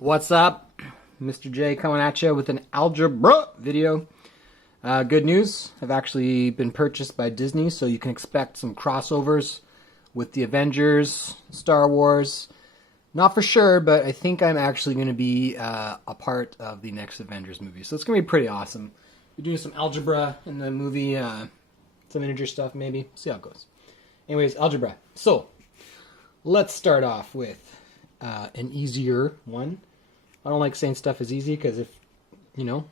What's up? Mr. J coming at you with an Algebra video. Good news, I've actually been purchased by Disney, so you can expect some crossovers with the Avengers, Star Wars. Not for sure, but I think I'm actually going to be a part of the next Avengers movie. So it's going to be pretty awesome. We're doing some algebra in the movie, some integer stuff maybe. See how it goes. Anyways, algebra. So, let's start off with an easier one. I don't like saying stuff is easy because if you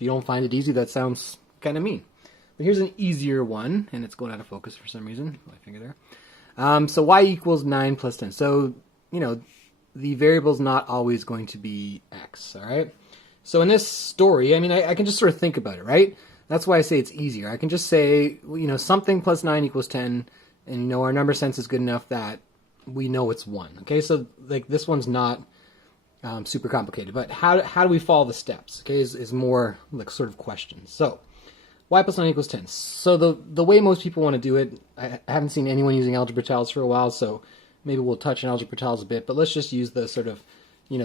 don't find it easy, that sounds kind of mean. But here's an easier one, and it's going out of focus for some reason. My finger there. So y equals 9 plus 10. So, the variable's not always going to be x, all right? So in this story, I can just sort of think about it, right? That's why I say it's easier. I can just say, something plus 9 equals 10, and, our number sense is good enough that we know it's 1, okay? So, this one's not super complicated, but how do we follow the steps, okay, is more like sort of questions. So, y plus 9 equals 10. So the way most people want to do it, I haven't seen anyone using Algebruh for a while, so maybe we'll touch on Algebruh a bit, but let's just use the sort of,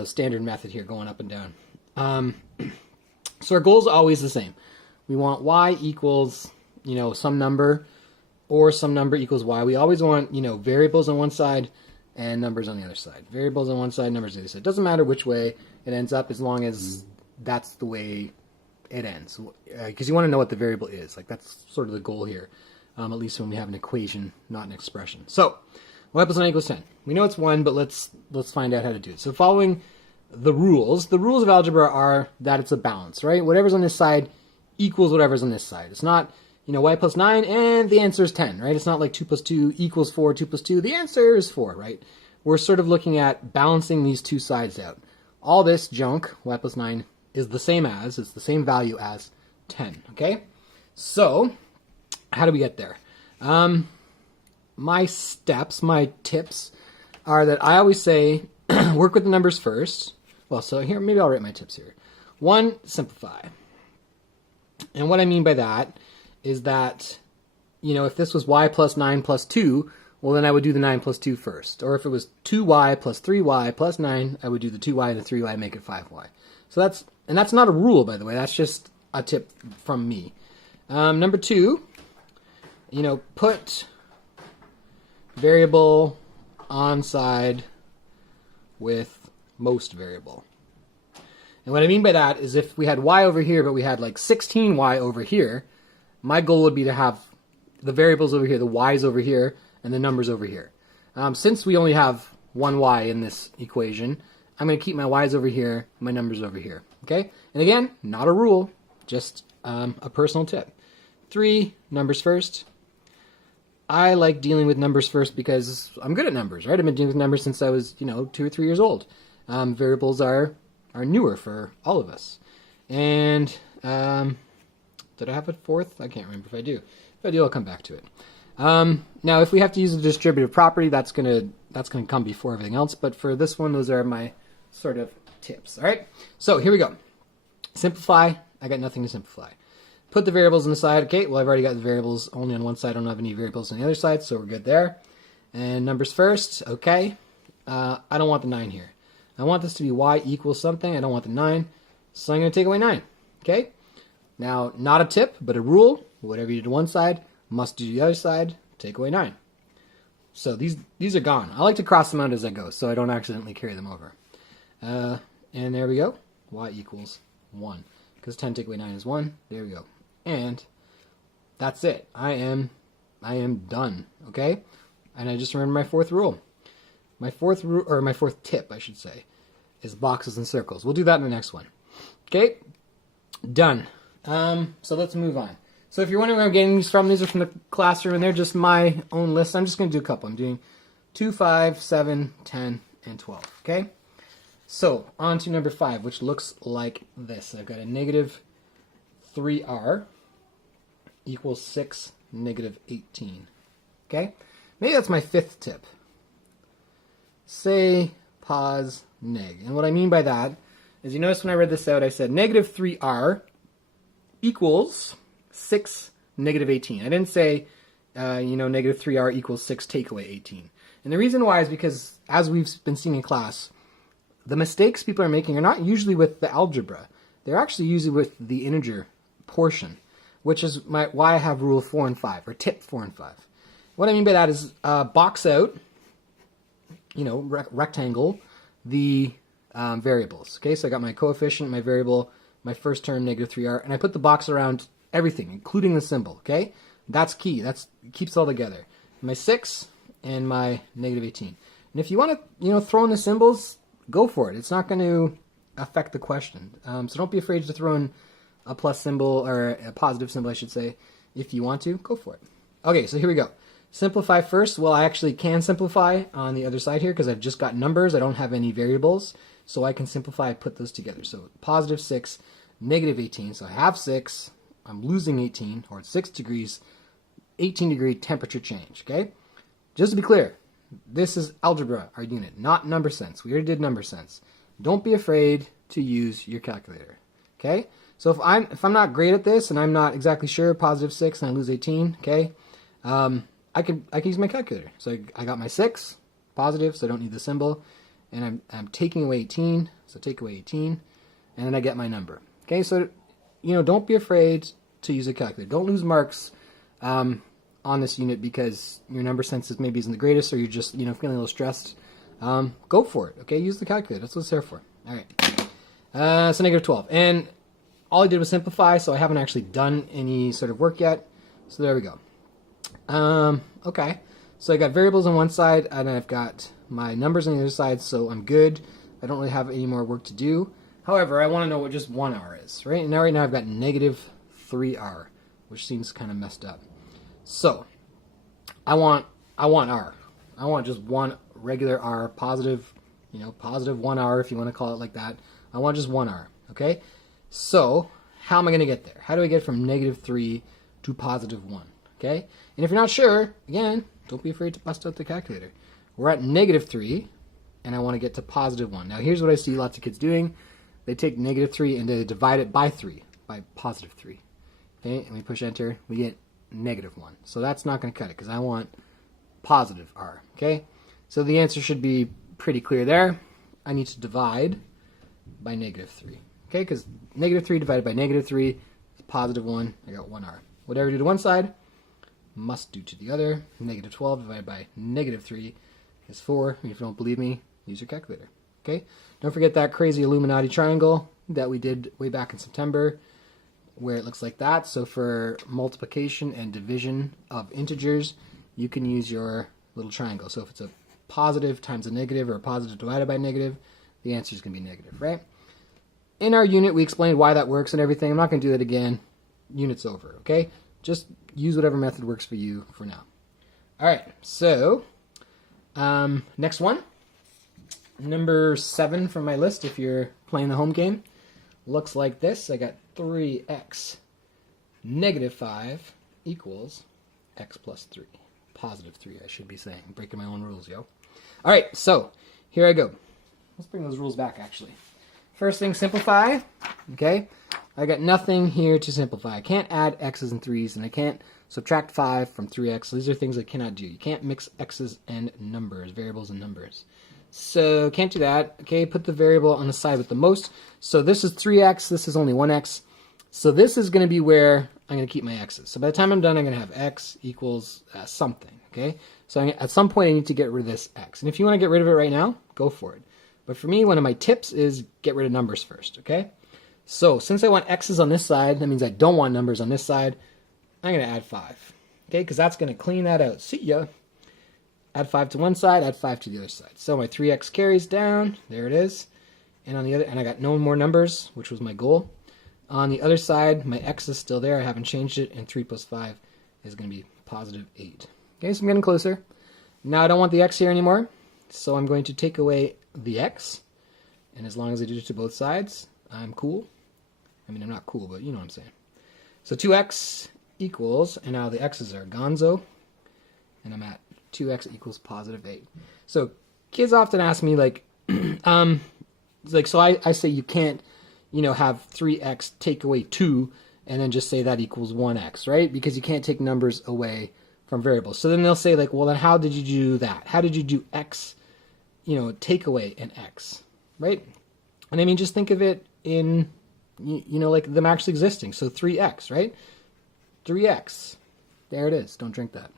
standard method here going up and down. So our goal is always the same. We want y equals, some number, or some number equals y. We always want, variables on one side and numbers on the other side. Variables on one side, numbers on the other side. It doesn't matter which way it ends up as long as that's the way it ends. Because you want to know what the variable is. That's sort of the goal here. At least when we have an equation, not an expression. So, y plus 9 equals 10. We know it's 1, but let's find out how to do it. So following the rules of algebra are that it's a balance, right? Whatever's on this side equals whatever's on this side. It's not, y plus 9 and the answer is 10, right? It's not like 2 plus 2 equals 4, 2 plus 2, the answer is 4, right? We're sort of looking at balancing these two sides out. All this junk, y plus 9, is the same as, it's the same value as 10, okay? So, how do we get there? My steps, my tips, are that I always say, work with the numbers first. Well, so here, maybe I'll write my tips here. 1, simplify. And what I mean by that is that, if this was y plus 9 plus 2, well, then I would do the 9 plus 2 first. Or if it was 2y plus 3y plus 9, I would do the 2y and the 3y, make it 5y. So that's not a rule, by the way. That's just a tip from me. Number 2, put variable on side with most variable. And what I mean by that is if we had y over here, but we had 16y over here, my goal would be to have the variables over here, the y's over here, and the numbers over here. Since we only have one y in this equation, I'm going to keep my y's over here, my numbers over here. Okay? And again, not a rule, just a personal tip. 3, numbers first. I like dealing with numbers first because I'm good at numbers, right? I've been dealing with numbers since I was, 2 or 3 years old. Variables are newer for all of us. And did I have a fourth? I can't remember if I do. If I do, I'll come back to it. Now, if we have to use a distributive property, that's gonna come before everything else. But for this one, those are my sort of tips. All right. So here we go. Simplify. I got nothing to simplify. Put the variables on the side. Okay. Well, I've already got the variables only on one side. I don't have any variables on the other side, so we're good there. And numbers first. Okay. I don't want the 9 here. I want this to be y equals something. I don't want the 9, so I'm going to take away 9. Okay. Now, not a tip, but a rule. Whatever you do to one side, must do the other side. Take away 9. So these are gone. I like to cross them out as I go, so I don't accidentally carry them over. And there we go. Y equals 1. Because 10 take away 9 is 1. There we go. And that's it. I am done. Okay? And I just remember my fourth rule. My fourth tip, I should say, is boxes and circles. We'll do that in the next one. Okay? Done. So let's move on. So if you're wondering where I'm getting these are from the classroom, and they're just my own list. I'm just going to do a couple. I'm doing 2, 5, 7, 10, and 12. Okay? So, on to number 5, which looks like this. I've got a negative 3r equals 6, negative 18. Okay? Maybe that's my 5th tip. Say, pause, neg. And what I mean by that is, you notice when I read this out, I said negative 3r equals 6, negative 18. I didn't say, negative 3r equals 6, take away 18. And the reason why is because, as we've been seeing in class, the mistakes people are making are not usually with the algebra. They're actually usually with the integer portion, which is why I have rule 4 and 5, or tip 4 and 5. What I mean by that is box out, rectangle, the variables. Okay, so I got my coefficient, my variable, my first term, -3r, and I put the box around everything, including the symbol. Okay, that's key. That keeps it all together. My 6 and my -18. And if you want to, throw in the symbols, go for it. It's not going to affect the question. So don't be afraid to throw in a plus symbol, or a positive symbol, I should say. If you want to, go for it. Okay, so here we go. Simplify first. Well, I actually can simplify on the other side here because I've just got numbers. I don't have any variables. So I can simplify, put those together. So +6, -18. So I have 6. I'm losing 18, or 6 degrees, 18-degree temperature change. Okay? Just to be clear, this is algebra, our unit, not number sense. We already did number sense. Don't be afraid to use your calculator. Okay? So if I'm not great at this and I'm not exactly sure, +6 and I lose 18, okay, I can use my calculator. So I got my 6 positive, so I don't need the symbol, and I'm taking away 18, so take away 18, and then I get my number. Okay, so don't be afraid to use a calculator. Don't lose marks on this unit because your number sense maybe isn't the greatest, or you're just feeling a little stressed. Go for it. Okay, use the calculator. That's what it's there for. All right. So -12, and all I did was simplify, so I haven't actually done any sort of work yet. So there we go. Okay, so I got variables on one side, and I've got my numbers on the other side, so I'm good. I don't really have any more work to do. However, I want to know what just 1r is, right? And right now I've got -3r, which seems kind of messed up. So I want r. I want just one regular r, positive, positive 1r if you want to call it like that. I want just 1r, okay? So how am I going to get there? How do I get from -3 to +1? Okay? And if you're not sure, again, don't be afraid to bust out the calculator. We're at -3, and I want to get to +1. Now here's what I see lots of kids doing. They take -3 and they divide it by 3, by +3. Okay? And we push enter, we get -1. So that's not going to cut it because I want positive r. Okay? So the answer should be pretty clear there. I need to divide by -3. Okay? Because -3 divided by -3 is +1. I got 1r. Whatever I do to one side, must do to the other. -12 divided by -3 is 4. And if you don't believe me, use your calculator. Okay? Don't forget that crazy Illuminati triangle that we did way back in September, where it looks like that. So for multiplication and division of integers, you can use your little triangle. So if it's a positive times a negative, or a positive divided by negative, the answer is going to be negative, right? In our unit, we explained why that works and everything. I'm not going to do that again. Unit's over, okay? Just use whatever method works for you for now. All right, so next one. Number 7 from my list, if you're playing the home game, looks like this. I got 3x -5 equals x plus 3. +3, I should be saying. I'm breaking my own rules, yo. All right, so here I go. Let's bring those rules back, actually. First thing, simplify. Okay, I got nothing here to simplify. I can't add x's and 3's, and I can't subtract 5 from 3x. These are things I cannot do. You can't mix x's and numbers, variables and numbers. So can't do that. Okay, put the variable on the side with the most. So this is 3x, this is only 1x. So this is going to be where I'm going to keep my x's. So by the time I'm done, I'm going to have x equals something. Okay, so at some point I need to get rid of this x. And if you want to get rid of it right now, go for it. But for me, one of my tips is get rid of numbers first. Okay, so since I want x's on this side, that means I don't want numbers on this side. I'm going to add 5. Okay, because that's going to clean that out. See ya. Add 5 to one side, add 5 to the other side. So my 3x carries down. There it is. And on the other, and I got no more numbers, which was my goal. On the other side, my x is still there. I haven't changed it. And 3 plus 5 is going to be +8. Okay, so I'm getting closer. Now I don't want the x here anymore. So I'm going to take away the x. And as long as I do it to both sides, I'm cool. I mean, I'm not cool, but you know what I'm saying. So 2x equals, and now the x's are gonzo. And I'm at 2x equals +8. So kids often ask me, like, so I say you can't, have 3x take away 2 and then just say that equals 1x, right? Because you can't take numbers away from variables. So then they'll say, like, well, then how did you do that? How did you do x, take away an x? right? And I mean, just think of it in, you know, like them actually existing. So 3x, right? 3x. There it is. Don't drink that.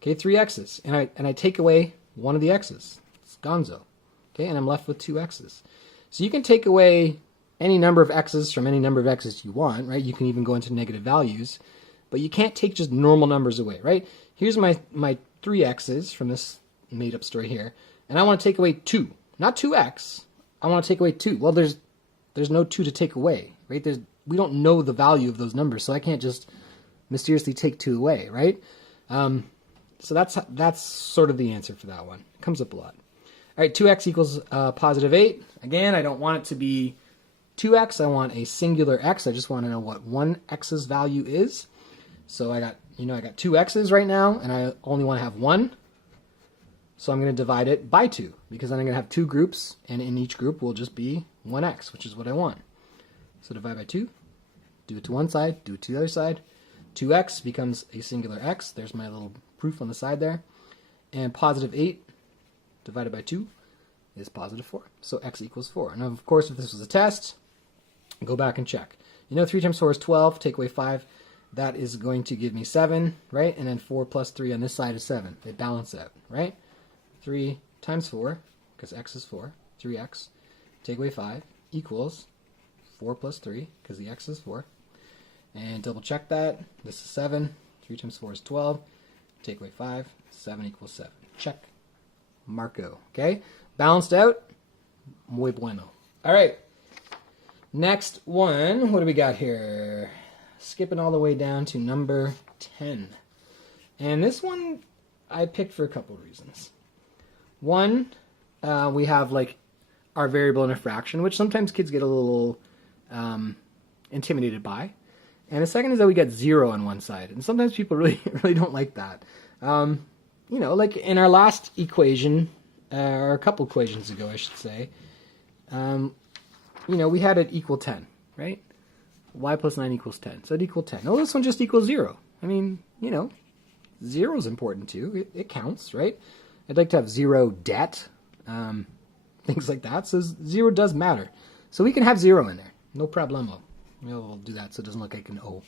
Okay, 3 x's. And I take away one of the x's. It's gonzo. Okay, and I'm left with 2 x's. So you can take away any number of x's from any number of x's you want, right? You can even go into negative values. But you can't take just normal numbers away, right? Here's my 3 x's from this made-up story here. And I want to take away 2. Not 2x. I want to take away 2. Well, there's no 2 to take away, right? We don't know the value of those numbers, so I can't just mysteriously take 2 away, right? So that's sort of the answer for that one. It comes up a lot. All right, 2x equals positive 8. Again, I don't want it to be 2x. I want a singular x. I just want to know what one x's value is. So I got 2 x's right now, and I only want to have one. So I'm going to divide it by 2, because then I'm going to have 2 groups, and in each group will just be 1x, which is what I want. So divide by 2, do it to one side, do it to the other side. 2x becomes a singular x. There's my little proof on the side there. And positive 8 divided by 2 is positive 4. So x equals 4. Now, of course, if this was a test, go back and check. You know 3 times 4 is 12. Take away 5. That is going to give me 7, right? And then 4 plus 3 on this side is 7. They balance out, right? 3 times 4, because x is 4, 3x, take away 5, equals 4 plus 3, because the x is 4. And double check that. This is 7. 3 times 4 is 12. Take away 5. 7 equals 7. Check. Marco. Okay? Balanced out. Muy bueno. All right. Next one. What do we got here? Skipping all the way down to number 10. And this one I picked for a couple of reasons. One, we have like our variable in a fraction, which sometimes kids get a little intimidated by. And the second is that we get 0 on one side. And sometimes people really don't like that. You know, like in our last equation, or a couple equations ago, I should say, you know, we had it equal 10, right? Y plus 9 equals 10. So it equals 10. Oh, this one just equals 0. I mean, you know, 0 is important too. It counts, right? I'd like to have 0 debt, things like that. So 0 does matter. So we can have 0 in there. No problemo. We'll do that so it doesn't look like an O.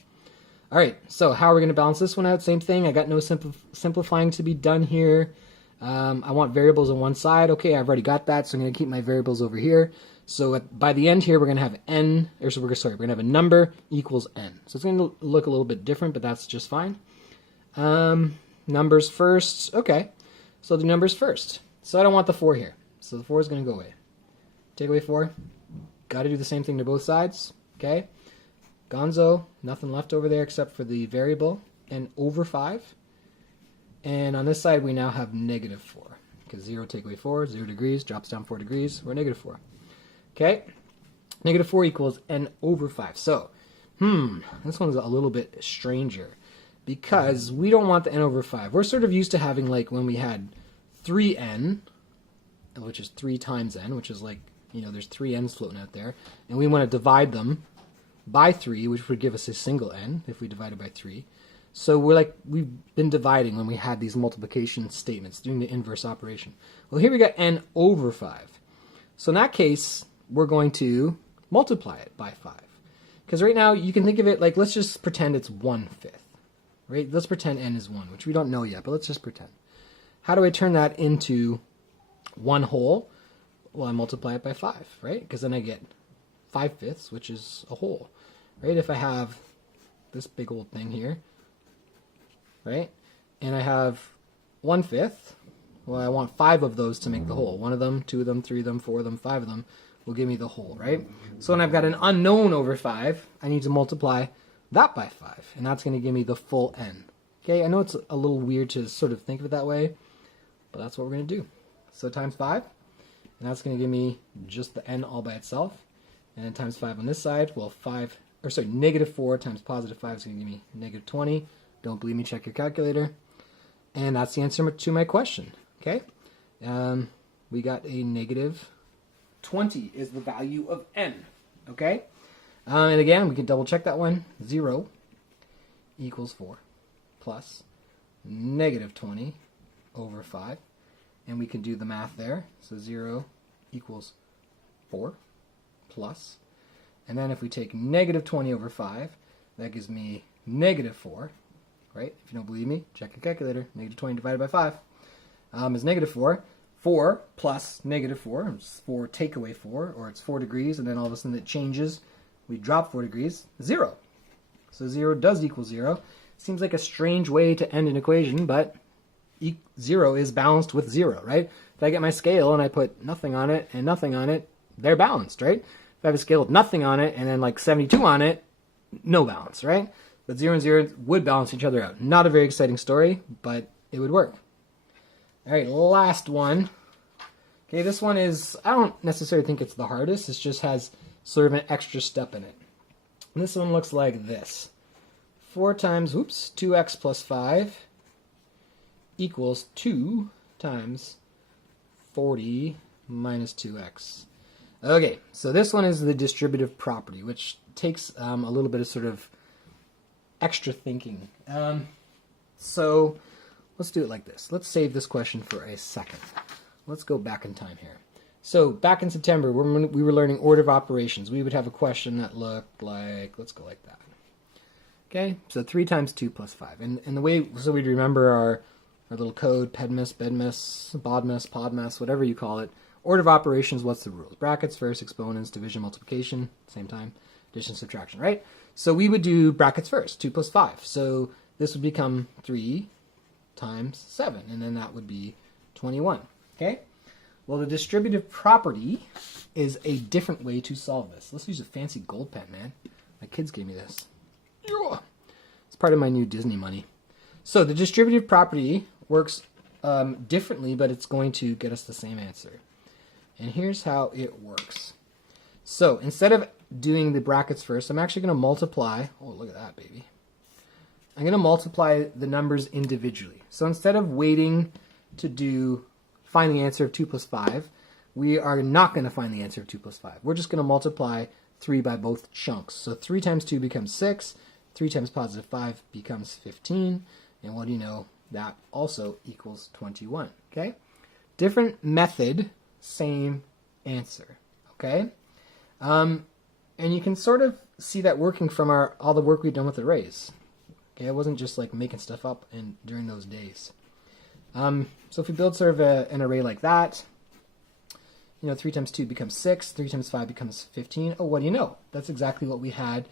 All right, so how are we going to balance this one out? Same thing. I got no simplifying to be done here. I want variables on one side. Okay, I've already got that, so I'm going to keep my variables over here. So by the end here, we're going to have n, or so we're going to have a number equals n. So it's going to look a little bit different, but that's just fine. Numbers first. Okay, so the numbers first. So I don't want the 4 here. So the 4 is going to go away. Take away 4. Got to do the same thing to both sides. Okay. Gonzo, nothing left over there except for the variable, and over 5. And on this side, we now have negative 4. Because 0 take away 4, 0 degrees, drops down 4 degrees, we're negative 4. Okay? Negative 4 equals n over 5. So, this one's a little bit stranger. Because we don't want the n over 5. We're sort of used to having, like, when we had 3n, which is 3 times n, which is like, you know, there's 3 n's floating out there. And we want to divide them by 3, which would give us a single n if we divide it by 3. So we've been dividing when we had these multiplication statements, doing the inverse operation. Well, here we got n over 5. So in that case, we're going to multiply it by 5. Because right now, you can think of it like, let's just pretend it's 1/5. Right? Let's pretend n is 1, which we don't know yet, but let's just pretend. How do I turn that into 1 whole? Well, I multiply it by 5, right? Because then I get 5/5, which is a whole, right? If I have this big old thing here, right? And I have 1/5, well, I want 5 of those to make the whole. 1 of them, 2 of them, 3 of them, 4 of them, 5 of them will give me the whole, right? So when I've got an unknown over 5, I need to multiply that by 5, and that's going to give me the full n. Okay, I know it's a little weird to sort of think of it that way, but that's what we're going to do. So times 5, and that's going to give me just the n all by itself. And then times 5 on this side, well, negative 4 times positive 5 is going to give me negative 20. Don't believe me, check your calculator. And that's the answer to my question, okay? We got a negative 20 is the value of n, okay? And again, we can double check that one. 0 equals 4 plus negative 20 over 5. And we can do the math there. So 0 equals 4 plus, and then if we take negative 20 over 5, that gives me negative 4, right? If you don't believe me, check your calculator. Negative 20 divided by 5 is negative 4. 4 plus negative 4 is 4 take away 4, or it's 4 degrees, and then all of a sudden it changes. We drop 4 degrees, 0. So 0 does equal 0. Seems like a strange way to end an equation, but 0 is balanced with 0, right? If I get my scale and I put nothing on it and nothing on it, they're balanced, right? If I have a scale with nothing on it and then like 72 on it, no balance, right? But 0 and 0 would balance each other out. Not a very exciting story, but it would work. All right, last one. Okay, this one is, I don't necessarily think it's the hardest. It just has sort of an extra step in it. And this one looks like this. 4 times, 2x plus 5 equals 2 times 40 minus 2x. Okay, so this one is the distributive property, which takes a little bit of sort of extra thinking. So let's do it like this. Let's save this question for a second. Let's go back in time here. So back in September, when we were learning order of operations, we would have a question that looked like, let's go like that. Okay, so 3 times 2 plus 5. And the way, so we'd remember our little code, PEDMIS, BEDMIS, BODMIS, PODMIS, whatever you call it. Order of operations, what's the rules? Brackets first, exponents, division, multiplication, same time, addition, subtraction, right? So we would do brackets first, 2 plus 5. So this would become 3 times 7, and then that would be 21, okay? Well, the distributive property is a different way to solve this. Let's use a fancy gold pen, man. My kids gave me this. It's part of my new Disney money. So the distributive property works differently, but it's going to get us the same answer. And here's how it works. So instead of doing the brackets first, I'm actually going to multiply. Oh, look at that, baby. I'm going to multiply the numbers individually. So instead of waiting to find the answer of 2 plus 5, we are not going to find the answer of 2 plus 5. We're just going to multiply 3 by both chunks. So 3 times 2 becomes 6. 3 times positive 5 becomes 15. And what do you know? That also equals 21. Okay? Different method, same answer. Okay? And you can sort of see that working from all the work we've done with arrays. Okay, it wasn't just like making stuff up during those days. So if we build sort of an array like that, 3 times 2 becomes 6, 3 times 5 becomes 15. Oh, what do you know? That's exactly what we had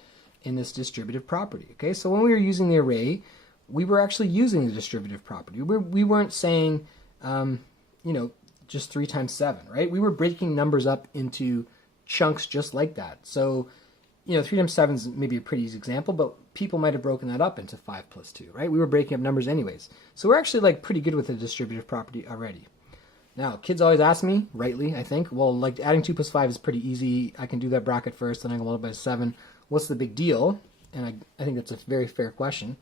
in this distributive property. Okay, so when we were using the array, we were actually using the distributive property. We weren't saying, just 3 times 7, right? We were breaking numbers up into chunks just like that. So, 3 times 7 is maybe a pretty easy example, but people might have broken that up into 5 plus 2, right? We were breaking up numbers anyways. So we're actually like pretty good with the distributive property already. Now, kids always ask me, rightly, I think, well, like adding 2 plus 5 is pretty easy. I can do that bracket first, then I can multiply by 7. What's the big deal? And I think that's a very fair question.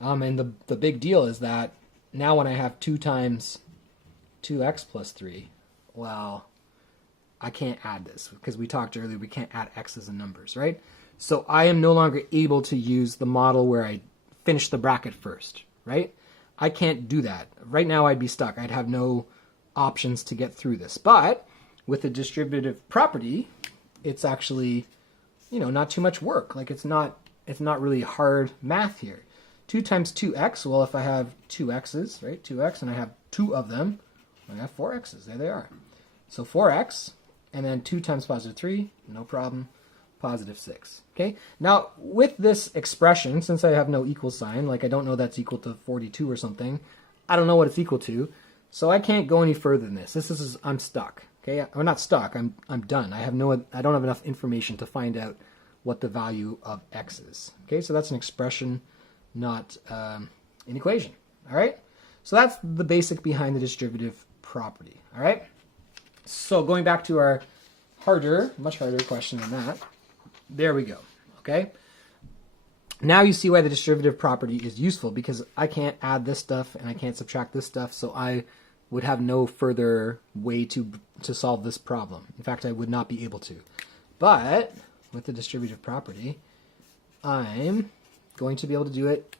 And the big deal is that now when I have 2 times 2x plus 3, well, I can't add this because we talked earlier, we can't add x's and numbers, right? So I am no longer able to use the model where I finish the bracket first, right? I can't do that. Right now I'd be stuck. I'd have no options to get through this. But with the distributive property, it's actually, not too much work. Like it's not really hard math here. 2 times 2x, well, if I have 2 x's, right, 2x, and I have 2 of them, I have 4 x's. There they are. So 4x, and then 2 times positive 3, no problem, positive 6. Okay? Now, with this expression, since I have no equal sign, like I don't know that's equal to 42 or something, I don't know what it's equal to, so I can't go any further than this. I'm stuck. Okay? I'm not stuck. I'm done. I don't have enough information to find out what the value of x is. Okay? So that's an expression, not an equation. All right? So that's the basic behind the distributive property. All right? So going back to our much harder question than that. There we go. Okay? Now you see why the distributive property is useful, because I can't add this stuff and I can't subtract this stuff, so I would have no further way to solve this problem. In fact, I would not be able to. But with the distributive property, I'm going to be able to do it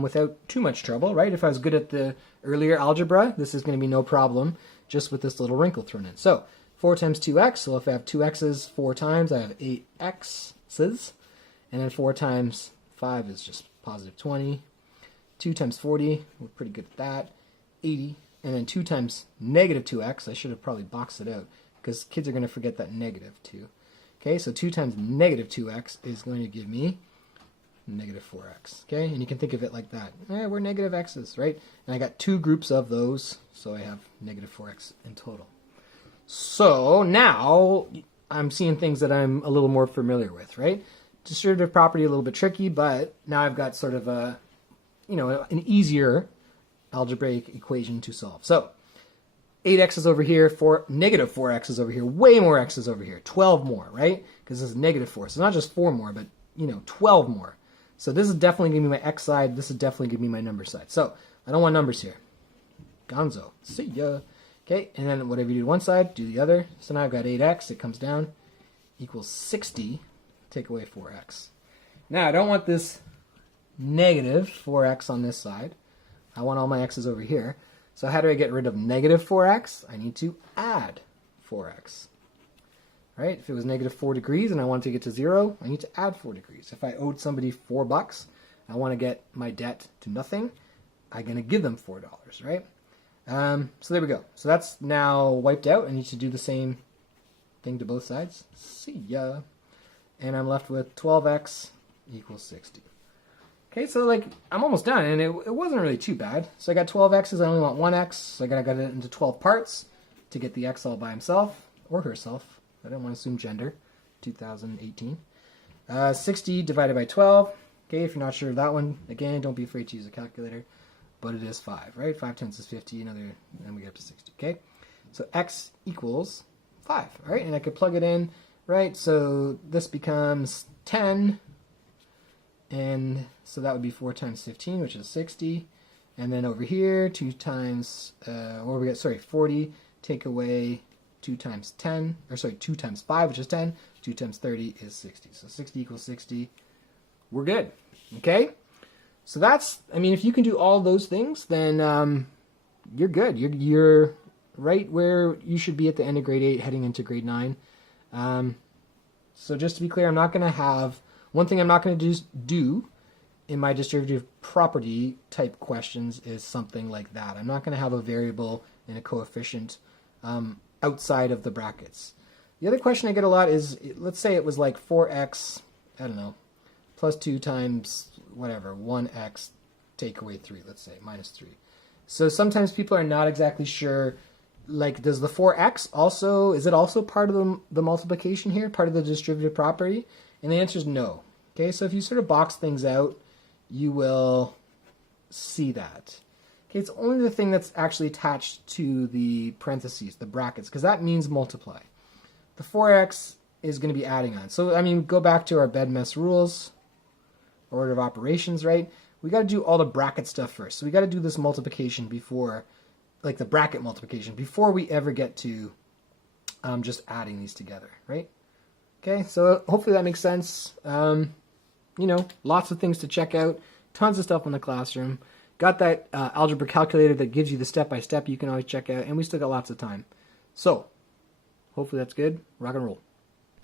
without too much trouble, right? If I was good at the earlier algebra, this is going to be no problem, just with this little wrinkle thrown in. So 4 times 2x, so if I have 2 x's 4 times, I have 8 x's. And then 4 times 5 is just positive 20. 2 times 40, we're pretty good at that, 80. And then 2 times negative 2x, I should have probably boxed it out, because kids are going to forget that negative too. Okay, so 2 times negative 2x is going to give me negative 4x. Okay, and you can think of it like that. We're negative x's, right? And I got 2 groups of those, so I have negative 4x in total. So now I'm seeing things that I'm a little more familiar with, right? Distributive property a little bit tricky, but now I've got sort of a, an easier algebraic equation to solve. So 8x is over here, negative 4x is over here, way more x's over here, 12 more, right? Because this is negative 4, so not just 4 more, but 12 more. So this is definitely going to be my x side, this is definitely going to be my number side. So I don't want numbers here. Gonzo. See ya. Okay, and then whatever you do to one side, do the other. So now I've got 8x, it comes down, equals 60, take away 4x. Now I don't want this negative 4x on this side. I want all my x's over here. So how do I get rid of negative 4x? I need to add 4x. Right? If it was negative 4 degrees and I want to get to 0, I need to add 4 degrees. If I owed somebody $4, I want to get my debt to nothing, I'm going to give them $4, right? So there we go. So that's now wiped out. I need to do the same thing to both sides. See ya. And I'm left with 12x equals 60. Okay, so like I'm almost done, and it wasn't really too bad. So I got 12 x's, I only want 1 x, so I got it into 12 parts to get the x all by himself, or herself. I don't want to assume gender, 2018. 60 divided by 12. Okay, if you're not sure of that one, again, don't be afraid to use a calculator, but it is 5, right? 5 times is 50, and then we get up to 60, okay? So x equals 5, all right? And I could plug it in, right? So this becomes 10, and so that would be 4 times 15, which is 60. And then over here, 2 times, 40, take away 2 times 10, or sorry, 2 times 5, which is 10. 2 times 30 is 60. So 60 equals 60. We're good, okay? So that's, I mean, if you can do all those things, then you're good. You're right where you should be at the end of grade 8, heading into grade 9. So just to be clear, I'm not going to have, one thing I'm not going to do in my distributive property type questions is something like that. I'm not going to have a variable and a coefficient outside of the brackets. The other question I get a lot is, let's say it was like 4x, I don't know, plus 2 times whatever, 1x, take away 3, let's say, minus 3. So sometimes people are not exactly sure, like, does the 4x also, is it also part of the multiplication here, part of the distributive property? And the answer is no. Okay, so if you sort of box things out, you will see that. Okay, it's only the thing that's actually attached to the parentheses, the brackets, because that means multiply. The 4x is going to be adding on. So, I mean, go back to our bedmess rules, order of operations, right? We got to do all the bracket stuff first. So we got to do this multiplication before, like the bracket multiplication, before we ever get to just adding these together, right? Okay, so hopefully that makes sense. You know, lots of things to check out, tons of stuff in the classroom. Got that algebra calculator that gives you the step-by-step you can always check out, and we still got lots of time. So, hopefully that's good. Rock and roll.